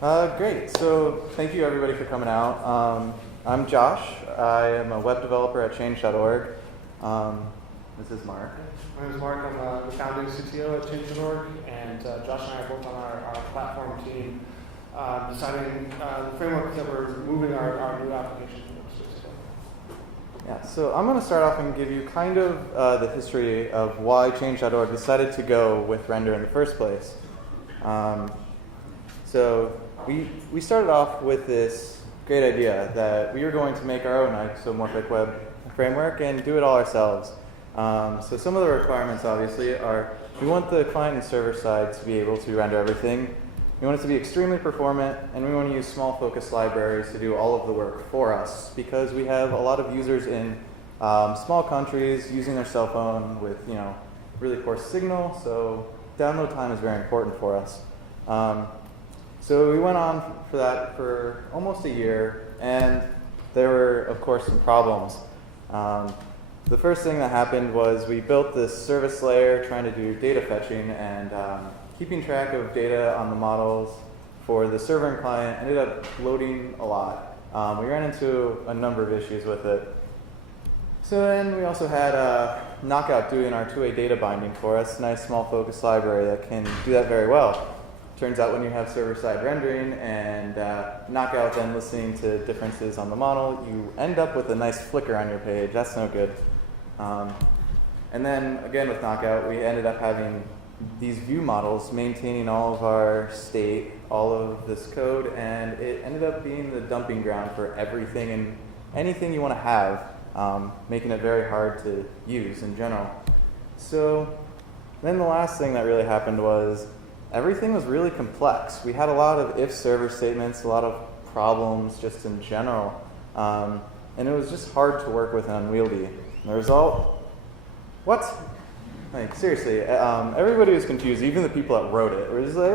Great. So thank you everybody for coming out. I'm Josh. I am a web developer at change.org. This is Mark. My name is Mark. I'm the founding CTO at change.org, and Josh and I are both on our platform team deciding the framework that we're moving our new application to. Yeah, so I'm going to start off and give you kind of the history of why change.org decided to go with Render in the first place. So we started off with this great idea that we were going to make our own isomorphic web framework and do it all ourselves. So some of the requirements, obviously, are we want the client and server side to be able to render everything. We want it to be extremely performant, and we want to use small focus libraries to do all of the work for us, because we have a lot of users in small countries using their cell phone with really poor signal, so download time is very important for us. So we went on for that for almost a year, and there were, of course, some problems. The first thing that happened was we built this service layer trying to do data fetching and keeping track of data on the models for the server and client ended up loading a lot. We ran into a number of issues with it. So then we also had Knockout doing our two-way data binding for us, nice small focus library that can do that very well. Turns out when you have server-side rendering and Knockout then listening to differences on the model, you end up with a nice flicker on your page. That's no good. And then again with Knockout, we ended up having these view models maintaining all of our state, all of this code, and it ended up being the dumping ground for everything and anything you want to have, making it very hard to use in general. So then the last thing that really happened was everything was really complex. We had a lot of if server statements, a lot of problems just in general, and it was just hard to work with and unwieldy. And the result, what? Like, seriously, everybody was confused, even the people that wrote it. We're just like,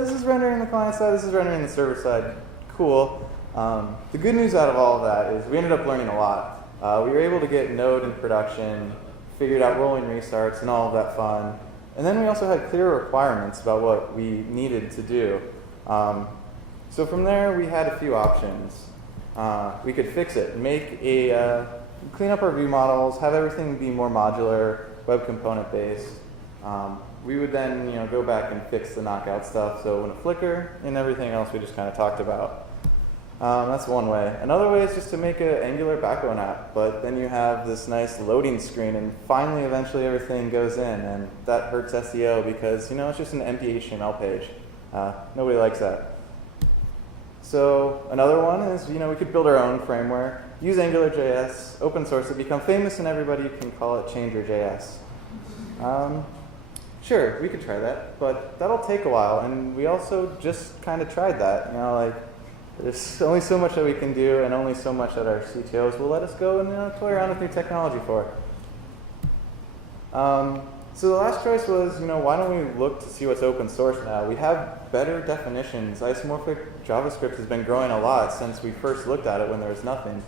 this is rendering the client side, this is rendering the server side. Cool. The good news out of all of that is we ended up learning a lot. We were able to get Node in production, figured out rolling restarts and all of that fun. And then we also had clear requirements about what we needed to do. So from there, we had a few options. We could fix it, clean up our view models, have everything be more modular, web component based. We would then go back and fix the Knockout stuff, so it wouldn't flicker, and everything else we just kind of talked about. That's one way. Another way is just to make an Angular Backbone app, but then you have this nice loading screen, and finally, eventually, everything goes in, and that hurts SEO because it's just an empty HTML page. Nobody likes that. So another one is we could build our own framework, use AngularJS, open source it, become famous, and everybody can call it Changer.js. Sure, we could try that, but that'll take a while, and we also just kind of tried that. There's only so much that we can do, and only so much that our CTOs will let us go and toy around with new technology for. So the last choice was, why don't we look to see what's open source now? We have better definitions. Isomorphic JavaScript has been growing a lot since we first looked at it when there was nothing.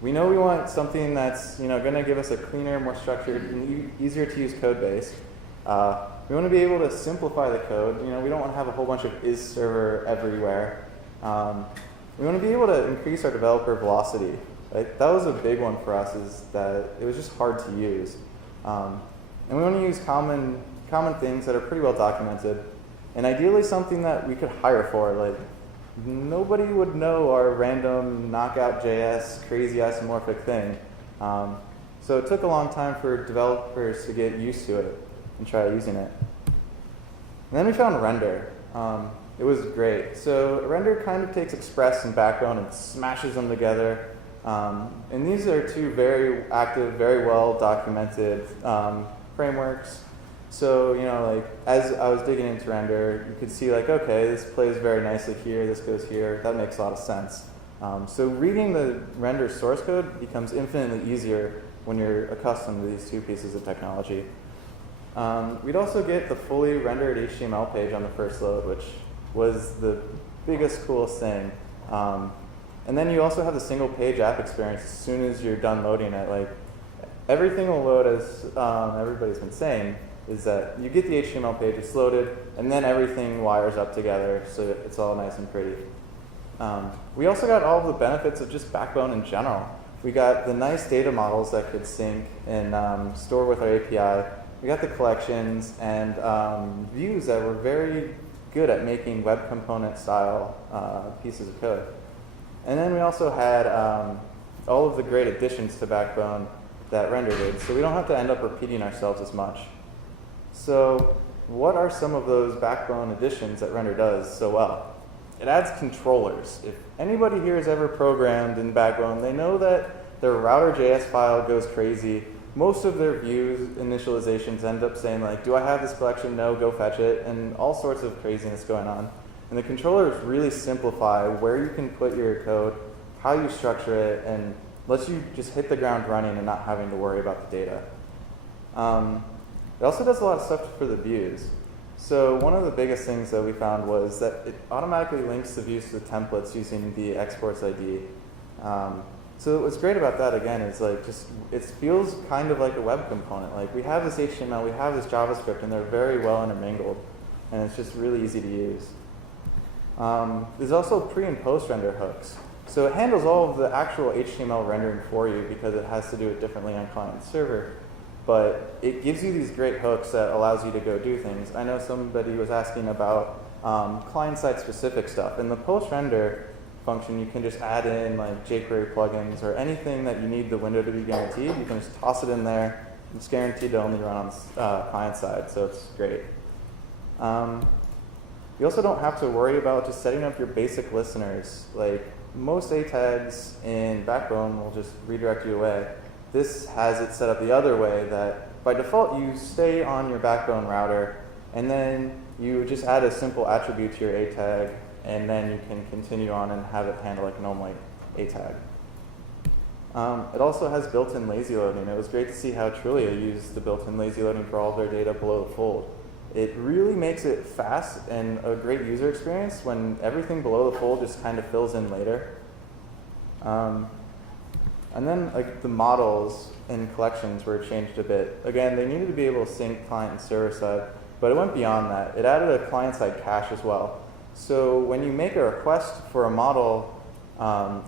We know we want something that's going to give us a cleaner, more structured, and easier to use code base. We want to be able to simplify the code. We don't want to have a whole bunch of is server everywhere. We want to be able to increase our developer velocity. Right? That was a big one for us, is that it was just hard to use. And we want to use common things that are pretty well documented, and ideally something that we could hire for. Like, nobody would know our random Knockout.js crazy isomorphic thing. So it took a long time for developers to get used to it and try using it. And then we found Render. It was great. So Render kind of takes Express and Backbone and smashes them together. And these are two very active, very well documented frameworks. So, as I was digging into Render, you could see okay, this plays very nicely here, this goes here. That makes a lot of sense. So reading the Render source code becomes infinitely easier when you're accustomed to these two pieces of technology. We'd also get the fully rendered HTML page on the first load, which was the biggest, coolest thing. And then you also have the single page app experience as soon as you're done loading it. Everything will load, as everybody's been saying, is that you get the HTML page, it's loaded, and then everything wires up together so that it's all nice and pretty. We also got all of the benefits of just Backbone in general. We got the nice data models that could sync and store with our API. We got the collections and views that were very good at making web component style pieces of code. And then we also had all of the great additions to Backbone that Render did, so we don't have to end up repeating ourselves as much. So what are some of those Backbone additions that Render does so well? It adds controllers. If anybody here has ever programmed in Backbone, they know that their router.js file goes crazy. Most of their views initializations end up saying like, do I have this collection? No, go fetch it, and all sorts of craziness going on. And the controllers really simplify where you can put your code, how you structure it, and lets you just hit the ground running and not having to worry about the data. It also does a lot of stuff for the views. So one of the biggest things that we found was that it automatically links the views to the templates using the exports ID. So what's great about that, again, is like just it feels kind of like a web component. Like we have this HTML, we have this JavaScript, and they're very well intermingled, and it's just really easy to use. There's also pre and post render hooks. So it handles all of the actual HTML rendering for you because it has to do it differently on client and server. But it gives you these great hooks that allows you to go do things. I know somebody was asking about client-side specific stuff. In the post-render function, you can just add in like jQuery plugins or anything that you need the window to be guaranteed. You can just toss it in there. It's guaranteed to only run on the client side, so it's great. You also don't have to worry about just setting up your basic listeners. Like most A tags in Backbone will just redirect you away. This has it set up the other way that by default you stay on your Backbone router and then you just add a simple attribute to your A tag and then you can continue on and have it handle like a normal A tag. It also has built-in lazy loading. It was great to see how Trulia used the built-in lazy loading for all of their data below the fold. It really makes it fast and a great user experience when everything below the fold just kind of fills in later. And then like the models and collections were changed a bit. Again, they needed to be able to sync client and server side, but it went beyond that. It added a client-side cache as well. So when you make a request for a model,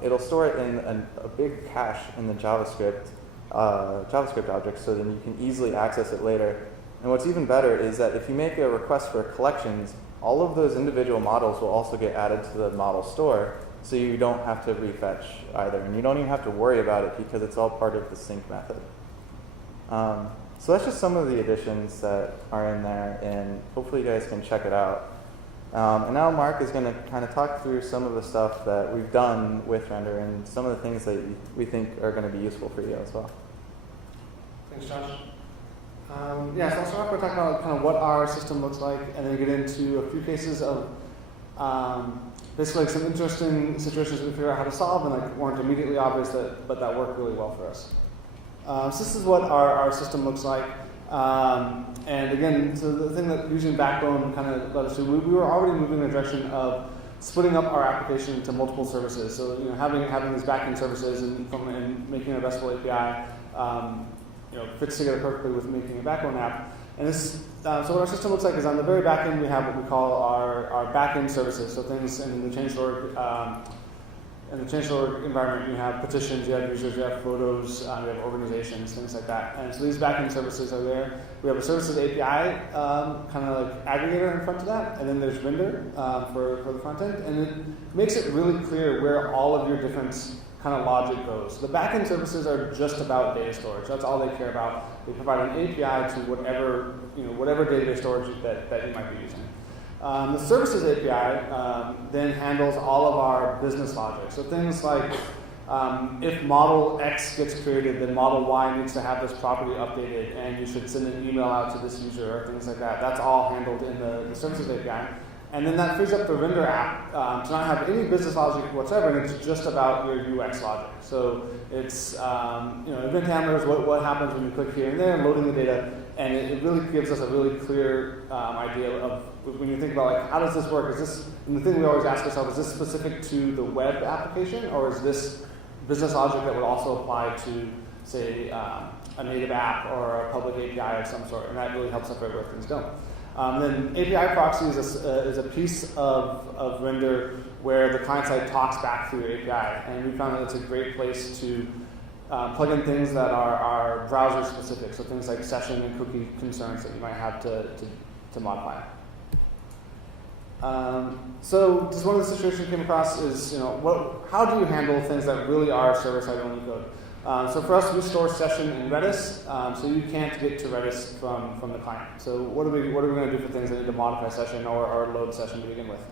it'll store it in a big cache in the JavaScript object so then you can easily access it later. And what's even better is that if you make a request for collections, all of those individual models will also get added to the model store, so you don't have to refetch either. And you don't even have to worry about it because it's all part of the sync method. So that's just some of the additions that are in there, and hopefully you guys can check it out. And now Mark is going to kind of talk through some of the stuff that we've done with Render and some of the things that we think are going to be useful for you as well. Thanks, Josh. So I'll start off by talking about kind of what our system looks like, and then get into a few cases of basically like some interesting situations that we figure out how to solve and like weren't immediately obvious, but that work really well for us. So this is what our system looks like. And again, so the thing that using Backbone kind of led us to, we were already moving in the direction of splitting up our application into multiple services. So having these backend services and making a RESTful API fits together perfectly with making a Backbone app. And this, so what our system looks like is on the very back end we have what we call our backend services. So things in the changelog environment, you have petitions, you have users, you have photos, you have organizations, things like that. And so these backend services are there. We have a services API kind of like aggregator in front of that, and then there's Render for the front end, and it makes it really clear where all of your different kind of logic goes. The backend services are just about data storage. That's all they care about. They provide an API to whatever database storage that you might be using. The services API then handles all of our business logic. So things like if model X gets created, then model Y needs to have this property updated, and you should send an email out to this user or things like that. That's all handled in the services API. And then that frees up the Render app to not have any business logic whatsoever, and it's just about your UX logic. So it's event handlers, what happens when you click here and there, loading the data, and it really gives us a really clear idea of when you think about like how does this work? Is this, and the thing we always ask ourselves, is this specific to the web application, or is this business logic that would also apply to say a native app or a public API of some sort, and that really helps separate where things go. Then API proxy is a piece of Render where the client side talks back through your API, and we found that it's a great place to plug in things that are browser specific, so things like session and cookie concerns that you might have to modify. So just one of the situations we came across is, how do you handle things that really are server-side only code? So for us, we store session in Redis, so you can't get to Redis from the client. So what are we going to do for things that need to modify session or load session to begin with?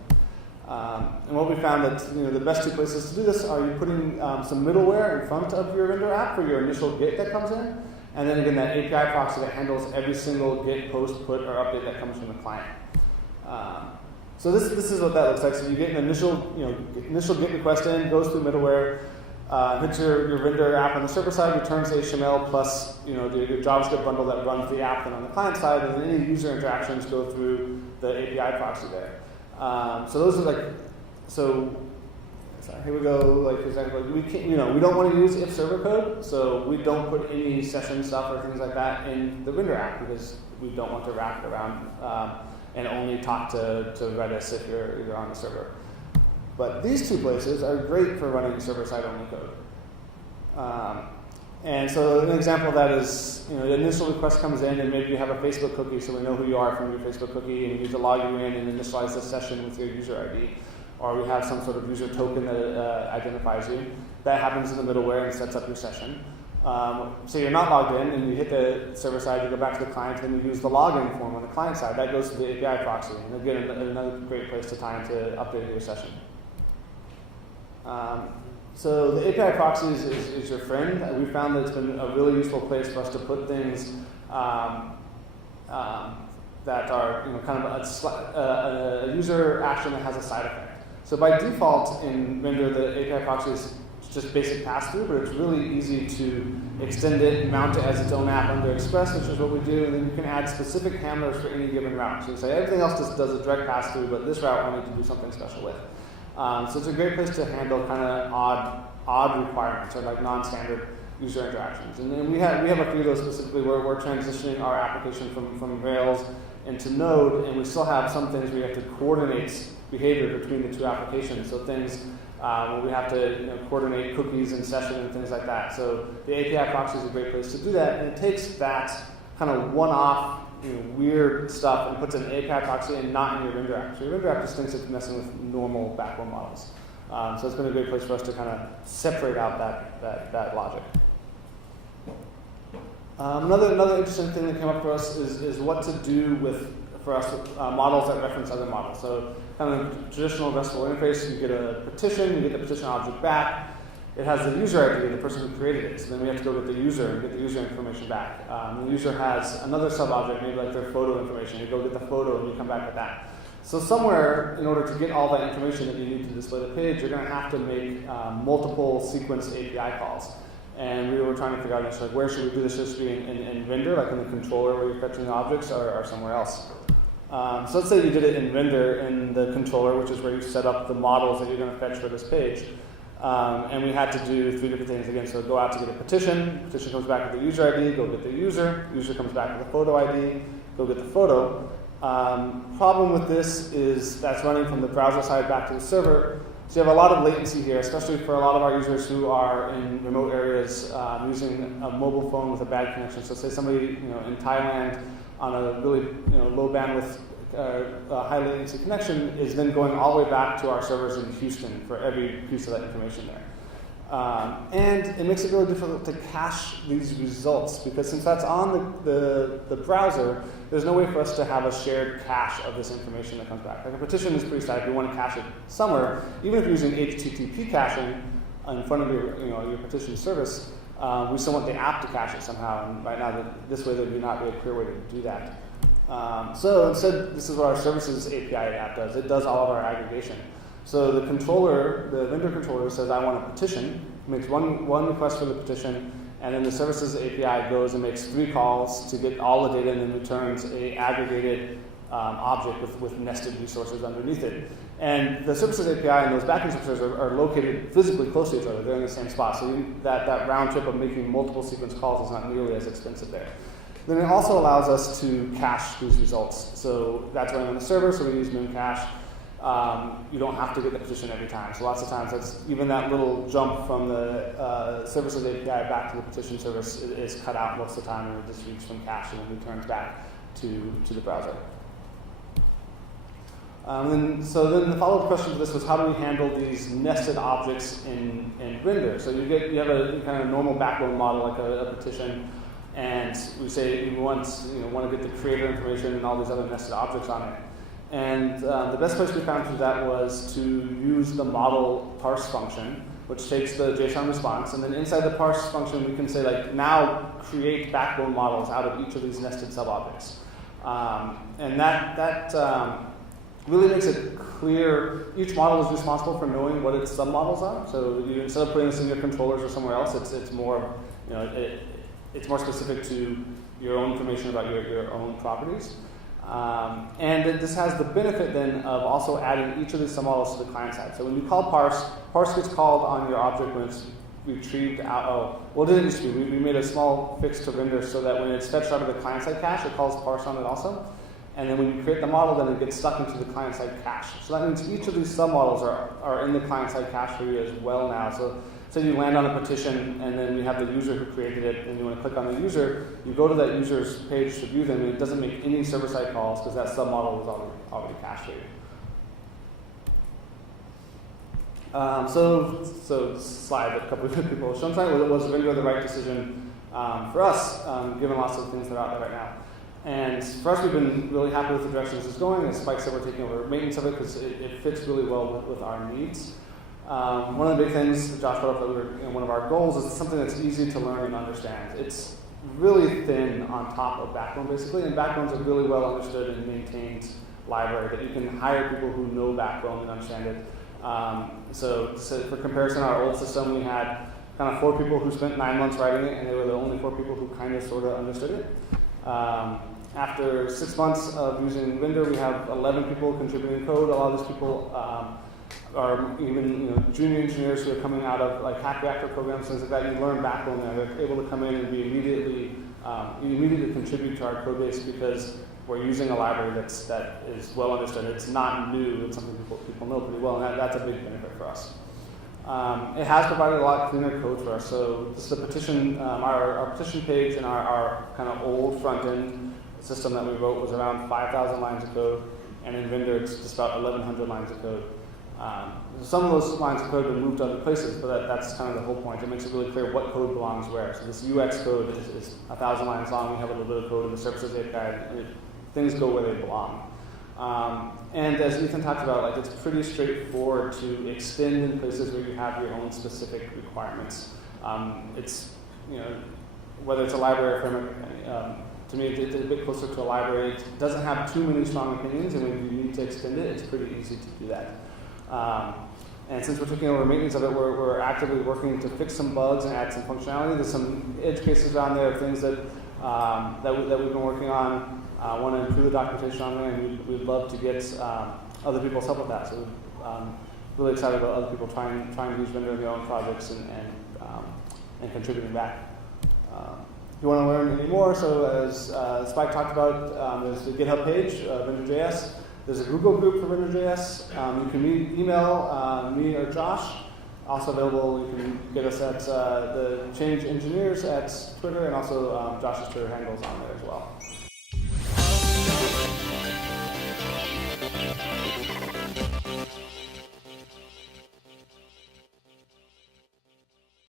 And what we found that the best two places to do this are you putting some middleware in front of your Render app for your initial GET that comes in, and then again that API proxy that handles every single GET, post, put, or update that comes from the client. So this is what that looks like. So you get an initial GET request in, goes through middleware, hits your Render app on the server side, returns HTML plus your JavaScript bundle that runs the app then on the client side, and then any user interactions go through the API proxy there. So those are here we go. For example, we can't, we don't want to use if server code, so we don't put any session stuff or things like that in the Render app because we don't want to wrap it around and only talk to Redis if you're on the server. But these two places are great for running server-side only code. And so an example of that is, the initial request comes in and maybe you have a Facebook cookie, so we know who you are from your Facebook cookie, and we need to log you in and initialize the session with your user ID. Or we have some sort of user token that identifies you. That happens in the middleware and sets up your session. So you're not logged in, and you hit the server side, you go back to the client, and you use the login form on the client side. That goes to the API proxy. And again, another great place to tie into updating your session. So the API proxy is your friend. We found that it's been a really useful place for us to put things that are kind of a user action that has a side effect. So by default in Render, the API proxy is just basic pass-through, but it's really easy to extend it, mount it as its own app under Express, which is what we do, and then you can add specific handlers for any given route. So you say everything else just does a direct pass-through, but this route I need to do something special with. So it's a great place to handle kind of odd requirements or like non-standard user interactions. And then we have a few of those specifically where we're transitioning our application from Rails into Node, and we still have some things where we have to coordinate behavior between the two applications. So things where we have to coordinate cookies and session and things like that. So the API proxy is a great place to do that, and it takes that kind of one-off weird stuff and puts an API proxy and not in your Render app. So your Render app just thinks it's messing with normal Backbone models. So it's been a great place for us to kind of separate out that logic. Another interesting thing that came up for us is what to do with models that reference other models. So kind of traditional RESTful interface, you get a petition, you get the petition object back. It has the user ID, the person who created it. So then we have to go get the user and get the user information back. The user has another sub-object, maybe like their photo information. You go get the photo and you come back with that. So somewhere, in order to get all that information that you need to display the page, you're going to have to make multiple sequence API calls. And we were trying to figure out, where should we do this? Should it be in Render, like in the controller where you're fetching the objects, or somewhere else? So let's say you did it in Render in the controller, which is where you set up the models that you're going to fetch for this page. And we had to do 3 different things again. So go out to get a petition. Petition comes back with the user ID. Go get the user. User comes back with the photo ID. Go get the photo. Problem with this is that's running from the browser side back to the server. So you have a lot of latency here, especially for a lot of our users who are in remote areas using a mobile phone with a bad connection. So say somebody in Thailand on a really low bandwidth, high latency connection is then going all the way back to our servers in Houston for every piece of that information there. And it makes it really difficult to cache these results because since that's on the browser, there's no way for us to have a shared cache of this information that comes back. Like a petition is pretty static. We want to cache it somewhere. Even if you're using HTTP caching in front of your petition service, we still want the app to cache it somehow. And right now, this way, there would not be a clear way to do that. So instead, this is what our services API app does. It does all of our aggregation. So the controller, the Render controller says, I want a petition, makes one request for the petition, and then the services API goes and makes 3 calls to get all the data and then returns a aggregated object with nested resources underneath it. And the services API and those backend services are located physically close to each other. They're in the same spot. So that round trip of making multiple sequence calls is not nearly as expensive there. Then it also allows us to cache these results. So that's running on the server, so we use memcache. You don't have to get the petition every time. So lots of times, even that little jump from the services API back to the petition service is cut out most of the time, and it just reads from cache and then returns back to the browser. So then the follow-up question to this was, how do we handle these nested objects in Render? So you have a kind of normal backbone model, like a petition, and we say you want to get the creator information and all these other nested objects on it. And the best place we found to do that was to use the ModelParse function, which takes the JSON response, and then inside the parse function we can say, like, now create backbone models out of each of these nested subobjects. And that really makes it clear each model is responsible for knowing what its submodels are. So instead of putting this in your controllers or somewhere else, it's more it's more specific to your own information about your own properties. And this has the benefit then of also adding each of these submodels to the client side. So when you call parse gets called on your object when it's retrieved out. Well, it didn't used to be. We made a small fix to Render so that when it's fetched out of the client side cache, it calls parse on it also. And then when you create the model, then it gets stuck into the client-side cache. So that means each of these submodels are in the client-side cache for you as well now. So say you land on a petition, and then we have the user who created it, and you want to click on the user, you go to that user's page to view them, and it doesn't make any server-side calls because that submodel was already cached for you. So slide that a couple of people shown tonight was Render the right decision for us, given lots of things that are out there right now. And for us, we've been really happy with the direction this is going, and Spike's that we're taking over maintenance of it because it fits really well with our needs. One of the big things that Josh brought up that one of our goals is something that's easy to learn and understand. It's really thin on top of Backbone, basically, and Backbone's a really well understood and maintained library that you can hire people who know Backbone and understand it. So for comparison, our old system, we had kind of 4 people who spent 9 months writing it, and they were the only 4 people who kind of sort of understood it. After 6 months of using Render, we have 11 people contributing code. A lot of these people are even junior engineers who are coming out of like Hack Reactor programs, things like that. You learn Backbone there. They're able to come in and be immediately contribute to our code base because we're using a library that is well understood. It's not new. It's something people know pretty well, and that's a big benefit for us. It has provided a lot cleaner code for us. So this is the petition, our petition page and our kind of old front end system that we wrote was around 5,000 lines of code, and in Render it's just about 1,100 lines of code. Some of those lines of code have been moved to other places, but that's kind of the whole point. It makes it really clear what code belongs where. So this UX code is 1,000 lines long. We have a little bit of code in the services API, and things go where they belong. And as Ethan talked about, like, it's pretty straightforward to extend in places where you have your own specific requirements. It's whether it's a library or framework. To me, it's a bit closer to a library. It doesn't have too many strong opinions, and when you need to extend it, it's pretty easy to do that. And since we're taking over maintenance of it, we're actively working to fix some bugs and add some functionality. There's some edge cases around there, things that we've been working on. Want to improve the documentation on there, and we'd love to get other people's help with that. So really excited about other people trying to use Render in their own projects and contributing back. If you want to learn any more, so as Spike talked about, there's the GitHub page, Rendr'ing. There's a Google group for Rendr'ing. You can email me or Josh. Also available, you can get us at the Change Engineers at Twitter, and also Josh's Twitter handles on there as well.